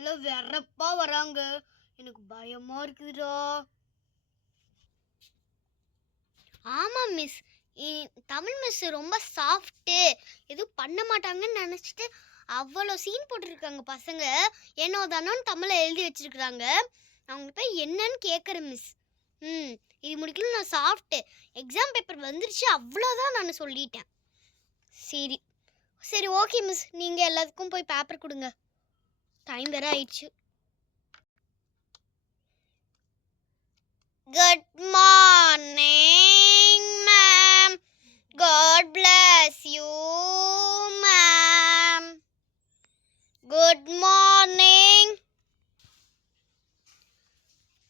நல்லா வெறப்பா வராங்க. எனக்கு பயமா இருக்குதுடா. ஆமா மிஸ், தமிழ் மிஸ் ரொம்ப சாஃப்ட்டு, எதுவும் பண்ண மாட்டாங்கன்னு நினச்சிட்டு அவ்வளோ சீன் போட்டுருக்காங்க பசங்க. ஏனோ தானோன்னு தமிழை எழுதி வச்சிருக்கிறாங்க. அவங்க போய் என்னன்னு கேட்குறேன் மிஸ். இது முடிக்கல, நான் சாஃப்ட்டு, எக்ஸாம் பேப்பர் வந்துருச்சு, அவ்வளோதான் நான் சொல்லிட்டேன். சரி சரி ஓகே மிஸ், நீங்கள் எல்லாத்துக்கும் போய் பேப்பர் கொடுங்க, டைம் வேற ஆயிடுச்சு. Good morning ma'am. God bless you ma'am. Good morning.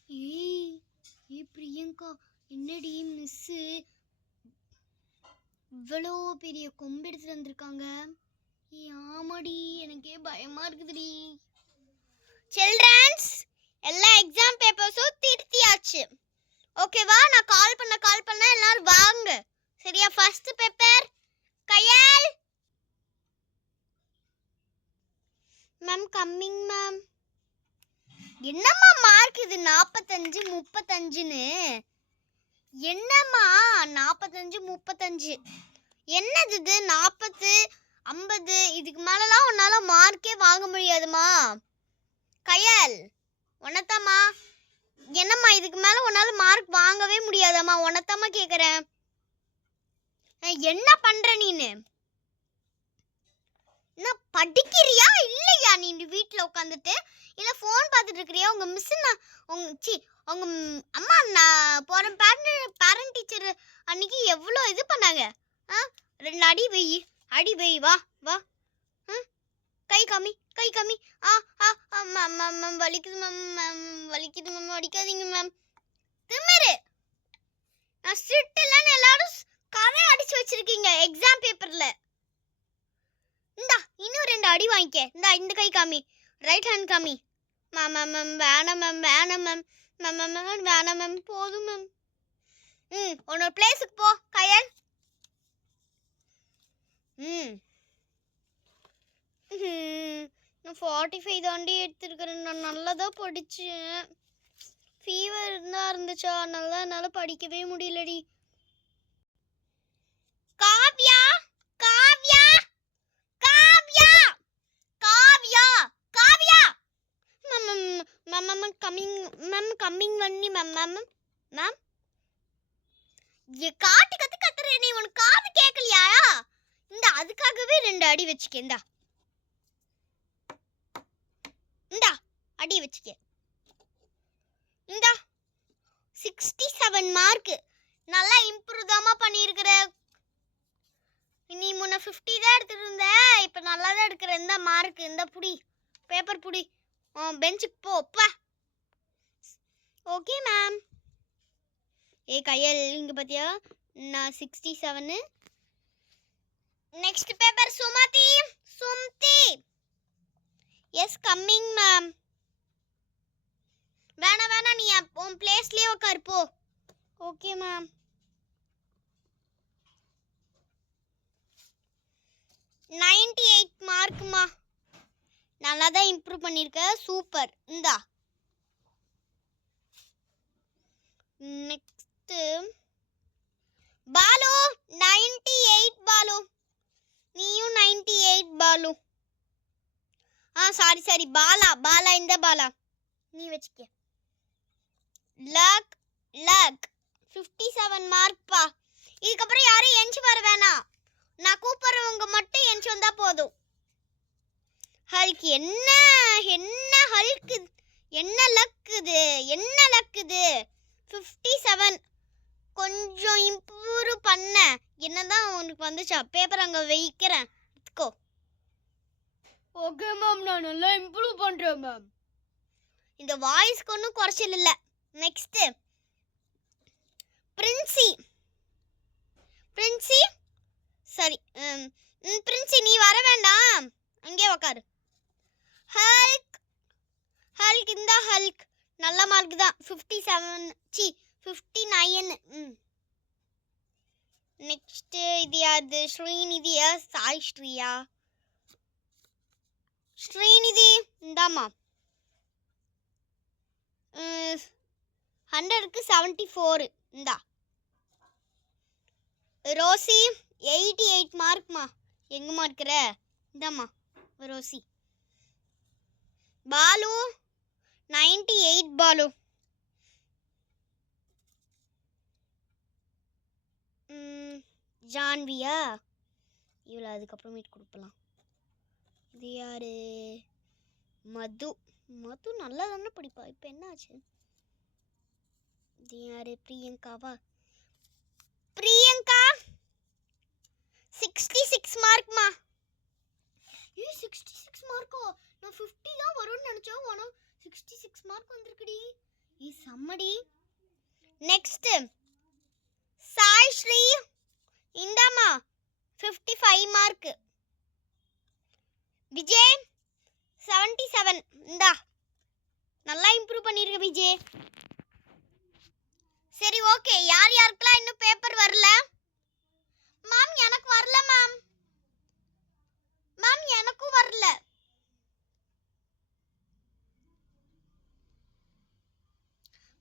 ஏய் பிரியங்கா, என்னடி மிஸ் இவ்வளோ பெரிய கொம்பு எடுத்துட்டு வந்திருக்காங்க? ஆமாடி, எனக்கே பயமா இருக்குதுடி. சில்ட்ரன்ஸ், எல்லா எக்ஸாம் பேப்பர்ஸும் திருத்தியாச்சு. ஓகேவா? நான் கால் பண்ண எல்லாரும் வாங்க. சரியா? ஃபர்ஸ்ட் பேப்பர் கயல் மேம். Coming ma'am. என்னம்மா மார்க் இது 45 35ன்னு? என்னம்மா 45 35? என்னது இது 40 50? இதுக்கு மேலலாம் உன்னால மார்க்கே வாங்க முடியாதுமா. கயல் உனத்தாம்மா. என்னம்மா இதுக்கு மேல உன்னால மார்க் வாங்கவே முடியாதாம்மா? உனத்தாம்மா கேக்குறேன். என்ன பண்ற நீனு? என்ன படிக்கிறியா இல்லையா? நீ வீட்டில் உட்காந்துட்டு இல்லை ஃபோன் பார்த்துட்டு இருக்கிறியா? உங்க மிஸ் உங்க அம்மா நான் போகிற பேரண்ட் டீச்சர் அன்னைக்கு எவ்வளோ இது பண்ணாங்க. 2 அடி வை வா வா. கை காமி. மேம் வலிக்குது மேம் அடிக்காதீங்க மேம். திமிரு. நான் ஸ்ட்ரிக்ட் இல்லைன்னு எல்லாரும் கதை அடிச்சு வச்சிருக்கீங்க எக்ஸாம் பேப்பர்ல. இந்தா இன்னும் 2 அடி வாங்கிக்க. இந்த கை காமி, ரைட் ஹேண்ட் காமி. மேம் வேணாம் மேம் போதும் மேம். உன்னோட பிளேஸுக்கு போ கயல். 45 தாண்டி எடுத்துருக்கிறேன். நான் நல்லா தான் படித்தேன். ஃபீவர் இருந்துச்சா, நல்லா என்னால் படிக்கவே முடியலடி. காவ்யா காவ்யா காவ்யா காவ்யா காவ்யா மேம் கம்மிங் பண்ணி மேம் காட்டு கத்துறே. நீ உனக்கு காது கேட்கலையா? இந்த அதுக்காகவே 2 அடி வச்சுக்க. இந்தா அடி வச்சுக்க. இந்தா 67 மார்க். நல்லா இம்ப்ரூவ் தாமா பண்ணியிருக்கிற. நீ முன்ன 50 தான் எடுத்துட்டு இருந்த, இப்போ நல்லா தான் எடுக்கிற. இந்த மார்க் இந்த புடி, பேப்பர் புடி, பெஞ்சுக்கு போப்பா. Okay ma'am. கையல் இங்கே பார்த்தியா, நான் 67. Next paper Sumathi. Yes coming ma'am. வேணா நீ உன் பிளேஸ்லேயே உட்காரு போ. Okay ma'am. மார்க்குமா, நல்லா தான் இம்ப்ரூவ் பண்ணியிருக்க. சூப்பர். இந்தா நெக்ஸ்ட் பாலு. 98 பாலு. நீயும் 98 பாலு. சாரி பாலா இந்த பாலா நீ வச்சுக்க. லக் 57 மார்க் பா. இதுக்கப்புறம் யாரும் எஞ்சி வர வேணாம். நான் கூப்பிடுறவங்க மட்டும் எஞ்சி வந்தா போதும். ஹல்க் என்ன ஹல்க் என்ன லக்குது 57. கொஞ்சம் இம்ப்ரூவ் பண்ண. என்னதான் உனக்கு வந்துச்சா? பேப்பர் அங்கே வைக்கிறேன். ஓகே மேம், நான் நல்லா இம்ப்ரூவ் பண்ணுறேன் மேம். இந்த வாய்ஸ்க்கு ஒன்றும் குறைச்சல் இல்லை. நெக்ஸ்ட்டு பிரின்சி. சரி பிரின்சி நீ வர வேண்டாம், அங்கே உக்காரு. ஹல்க் இந்த ஹல்க் நல்ல மார்க் தான். 59. நெக்ஸ்ட் இது யாரு? ஸ்ரீநிதியா? சாய் ஸ்ரீநிதி இந்தாமா. 100க்கு 74. இந்தா ரோசி 88 மார்க்மா. எங்கம்மா இருக்கிற? இந்தாம்மா ரோசி. பாலு 98 பாலு. ஜான்வியா இவ்வளோ அதுக்கப்புறமேட்டு கொடுக்கலாம். இது யாரு? மது. மது நல்லா தானே படிப்பா. இப்போ என்ன ஆச்சு? இது யாரு? பிரியங்காவா? பிரியங்கா 66 மார்க்மா. 66 மார்க்கோ? நான் 50 தான் வரும்னு நினைச்சேன். ஆனா 66 மார்க் வந்திருக்குடி. செம்மடி. நெக்ஸ்ட் சாய் ஸ்ரீ. இந்தாமா 55 மார்க். விஜய் 77. இந்தா நல்லா இம்ப்ரூவ் பண்ணிருக்க விஜய். சரி ஓகே. யார் யாருக்கெல்லாம் இன்னும் பேப்பர் வரல? மேம் எனக்கு வரல மேம். மேம் எனக்கும் வரல.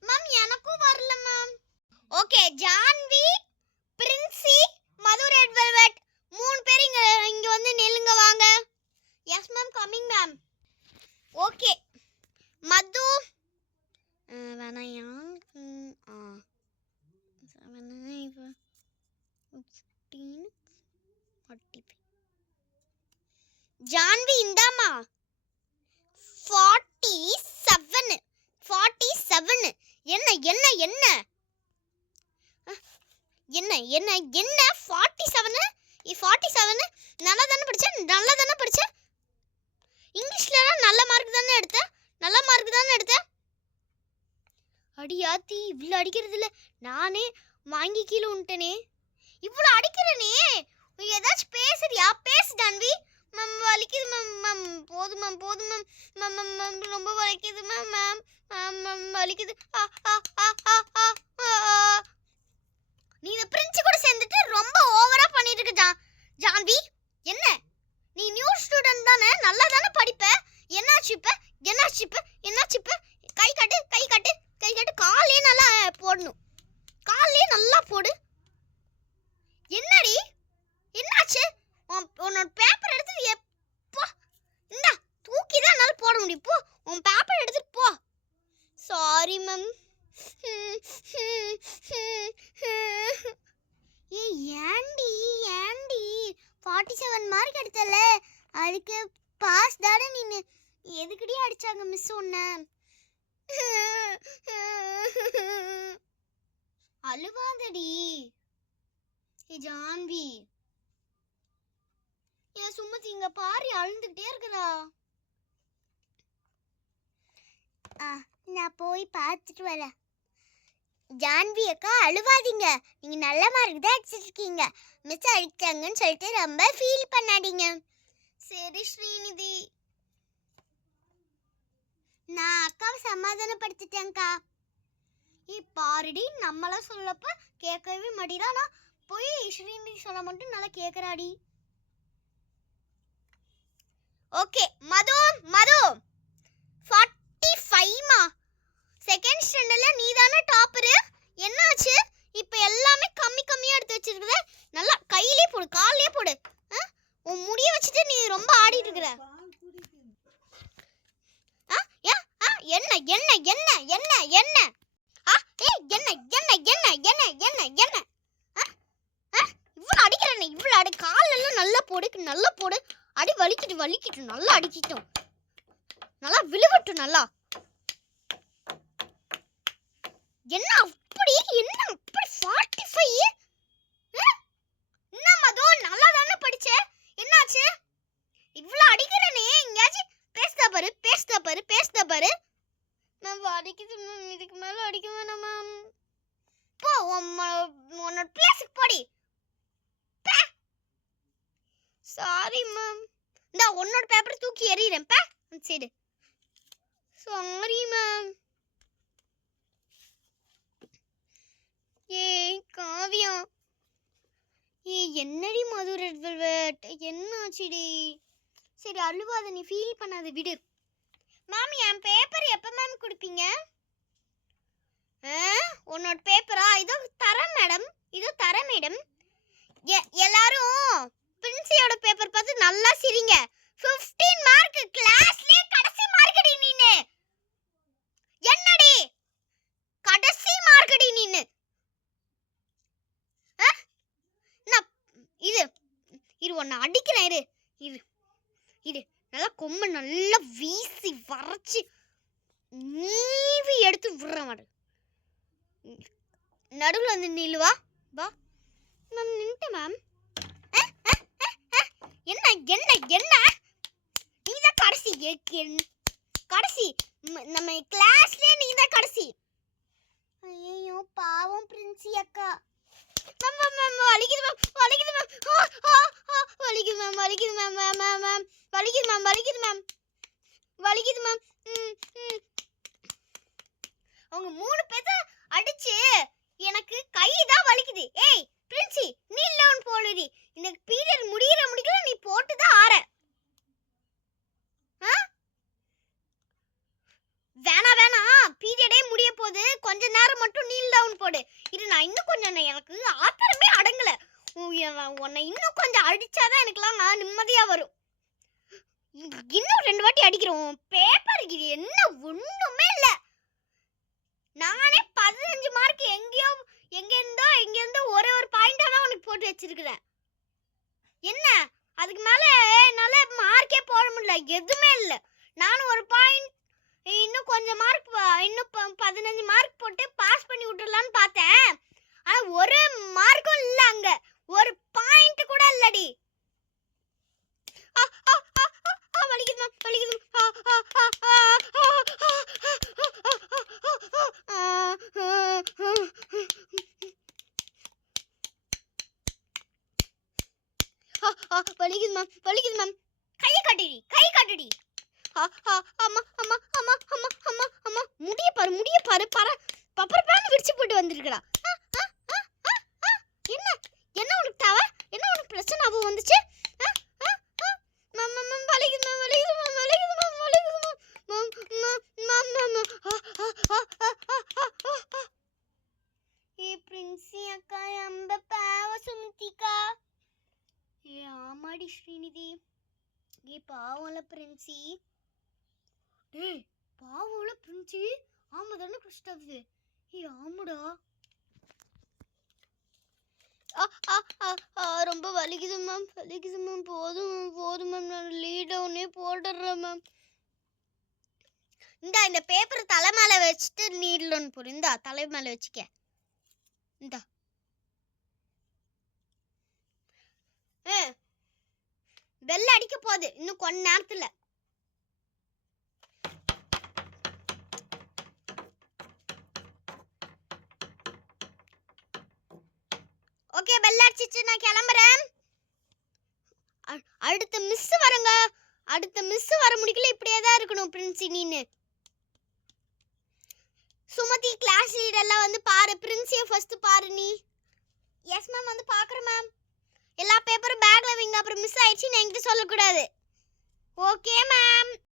மேம் எனக்கும் வரல ma'am. Okay Janvi, Princy, Madhu red velvet 3 பேர் இங்க வந்து நில்லுங்க வாங்க. Yes ma'am coming ma'am. Okay Madhu வேணாயா? ஜான்வி இந்தாமா 47. 47. என்ன என்ன என்ன என்ன என்ன என்ன 47? 47 நல்லா தானே படிச்ச? நல்லா தானே படிச்ச? இங்கிலீஷ்லலாம் நல்ல மார்க் தானே எடுத்த? நல்ல மார்க் தானே எடுத்த? அடியாத்தி இவ்வளோ அடிக்கிறது இல்லை. நானே வாங்கி கீழே விட்டனே. இவ்வளோ அடிக்கிறனே. ஏதாச்சும் பேசுறியா? பேசு ஜான்வி. மேம் வலிக்குது மேம். மேம் போதும் மேம் போதும் மேம். மேம் மேம் மேம் ரொம்ப வலிக்குது மேம். மேம் மேம் மேம் வலிக்குது. நீ இந்த பிரின்ஸ் கூட சேர்ந்துட்டு ரொம்ப ஓவரா பண்ணிட்டு இருக்க ஜான்வி. என்ன நீ நியூ ஸ்டூடெண்ட் தானே? நல்லா தானே படிப்ப. என்னாச்சு இப்ப? என்னாச்சு இப்ப? என்னாச்சு இப்ப? கை காட்டு கை காட்டு கை காட்டு. காலே நல்லா போடணும். காலே நல்லா போடு. என்னடி என்னாச்சு? உன்னோட பேப்பர் எடுத்து எப்போ இந்தா தூக்கி தான் என்னால போட முடியும். போ உன் பேப்பர் எடுத்துட்டு போ. Sorry ma'am. ஏண்டி ஏண்டி 47 மார்க் எடுத்தல, அதுக்கு பாஸ் தானே நீ. எதுக்குடி அடிச்சாங்க மிஸ் உன்ன? அழுவாதடி ஜான்வி. ஏன் சுமதி இங்க பாரு அழுந்துகிட்டே இருக்குதா? நான் போய் பார்த்துட்டு வரேன். ஜான்வி அக்கா அழுவாதீங்க. நீங்க நல்ல மார்க் தான் அடிச்சிருக்கீங்க. மிஸ் அடிச்சாங்கன்னு சொல்லிட்டு ரொம்ப ஃபீல் பண்ணாதீங்க. சரி ஸ்ரீநிதி. நான் அக்காவை சமாதானப்படுத்திட்டேன்க்கா. பாருடி நம்மளாம் சொல்லப்ப கேட்கவே மாட்டீரா. நான் போய் ஸ்ரீநிதி சொல்ல மட்டும் நல்லா கேட்குறாடி. ஓகே மது மது 45மா. செகண்ட் ஸ்டாண்டர்ட்ல நீ தானே டாப்பரு. என்னாச்சு இப்போ? எல்லாமே கம்மி கம்மியா எடுத்து வச்சிருக்குற. நல்லா கையிலே போடு கால்லே போடு. உன் முடிய வச்சுட்டு நீ ரொம்ப ஆடிட்டு இருக்கிற. என்ன என்ன என்ன என்ன என்ன என்ன என்ன என்ன என்ன என்ன என்ன இவ்வளோ அடிக்கிறேன். இவ்வளோ அடி. காலெல்லாம் நல்லா போடு நல்லா போடு. அடி வலிக்கிட்டு வலிக்கிட்டு நல்லா அடிக்கிட்டோம். நல்லா விழுவட்டும் நல்லா. என்ன அப்படி என்ன அப்படி 45? என்ன மது நல்லா தானே படிச்ச? என்னாச்சு இவ்வளோ அடிக்கிறனே? எங்கேயாச்சும் பேசுதா பாரு பேசுதா பாரு பேசுதா பாரு. மேம் அடிக்குது மேம். இதுக்கு மேலே அடிக்க வேணாம் மேம். போ உன்னோட பிளேஸுக்கு போடி. Sorry ma'am. இந்த உன்னோட பேப்பர் தூக்கி எறிகிறேன். சரி சாரி மேம். ஏய் காவியா. என்னடி மது ரெட் வெல்வெட் என்னாச்சுடி? சரி அழுவாத, நீ ஃபீல் பண்ணாத விடு. மேம் என் பேப்பர் எப்போ மேம் கொடுப்பீங்க? உன்னோட பேப்பரா? இதோ தரேன் மேடம், இதோ தரேன் மேடம். எல்லாரும் பிரின்சியோட பேப்பர் பார்த்து நல்லா சிரிங்க. 15 மார்க், கிளாஸ்லயே கடைசி மார்க்கடி நீனு. என்னடி கடைசி மார்க்கடி நீனு? இது இது ஒன்னு அடிக்கிறேன். இரு இரு நல்லா கொம்பு நல்லா வீசி வரைச்சி நீவி எடுத்து விடுற மாதிரி. நடுவில் வந்து நில்லுவா. வா, நான் நின்ட்டேன் மேம். என்ன என்ன என்ன நீதான் கடைசி. கடைசி நம்ம கிளாஸ்லயே நீதான் கடைசி. ஐயோ பாவம் பிரின்சி அக்கா. வலிக்குது மேம், வலிக்குது மேம், வலிக்குது மேம், வலிக்குது மேம், மேம் வலிக்குது மேம், வலிக்குது மேம், வலிக்குது மேம். அவங்க 3 பேத்த அடிச்சு எனக்கு கை தான் வலிக்குது. ஏய் பிரின்சி, நீ லோன் போடுடி. இந்த பீரியட் முடியல நீ போட்டு தான் ஆற. வேணா பீரியடே முடிய போகுது, கொஞ்ச நேரம் மட்டும் நீல் டவுன் போடு. இது நான் இன்னும் கொஞ்சம், எனக்கு ஆத்திரமே அடங்கல. உன்னை இன்னும் கொஞ்சம் அடிச்சாதான் எனக்குலாம் நான் நிம்மதியா வரும். இன்னும் 2 வாட்டி அடிக்கிறோம். பேப்பர் இது என்ன ஒண்ணுமே இல்ல. நானே 15 மார்க் எங்கேருந்தோ ஒரே ஒரு பாயிண்டா தான் உனக்கு போட்டு வச்சிருக்கிறேன். என்ன அதுக்கு மேல என்னால மார்க்கே போட முடியல, எதுவுமே இல்ல. நானும் ஒரு பாயிண்ட் இன்னும் கொஞ்சம் மார்க், இன்னும் 15 மார்க் போட்டு பாஸ் பண்ணி விட்டுறலான்னு பார்த்தேன். ஆனா ஒரு மார்க்கும் இல்ல, அங்க ஒரு பாயிண்ட் கூட இல்லடி. வலிக்குது மேம், வலிக்குது. வலிக்குது மேம், வலிக்குது மேம். கை காட்டுடி. அம்மா முடிய பாரு பப்பர் பேன் விரிச்சு போட்டு வந்திருக்கடா. என்ன உனக்கு தேவை? என்ன உனக்கு பிரச்சனை அவ வந்துச்சு? பிரின்சி அக்கா ரொம்ப பாவ சுமதிக்கா. ஆமாடி ஸ்ரீநிதி, பாவம்ல பிரின்சி. டேய் பாவம்ல பிரின்சி. ஆமா தானே கிறிஸ்டப்? ஆமாடா. ரொம்ப வலிக்குது மேம், போதும் மேம், நான் லீட் டவுனே போட்டுறேன் மேம். இந்த பேப்பர் தலை மேல வச்சுட்டு நீட்லன்னு போடு. இந்தா தலை மேல வச்சுக்க. இந்தா பெல் அடிக்க போகுது இன்னும் கொஞ்ச நேரத்துல. ஓகே, பெல் அடிச்சிச்சு, நான் கிளம்புறேன். அடுத்த மிஸ் வரங்க. அடுத்த மிஸ் வர முடிக்கல, இப்படியே தான் இருக்கணும் பிரின்சி நீனு. சுமதி கிளாஸ் லீடர்லாம் வந்து பாரு, பிரின்சியை ஃபர்ஸ்ட் பாரு நீ. எஸ் மேம், வந்து பார்க்குறேன் மேம். எல்லா பேப்பரும் பேக்ல வைங்க, அப்புறம் மிஸ் ஆயிடுச்சு நான் என்கிட்ட சொல்லக்கூடாது. Okay ma'am.